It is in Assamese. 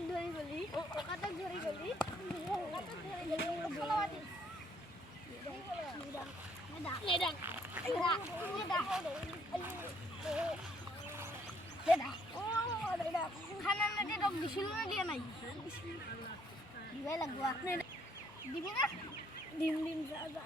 ধৰি গলি কাটক ধৰি গলি খানা নাদি তোক দিছিলো না দিয়া নাই দিবাই লাগব দিবি না দিম দিম যা যা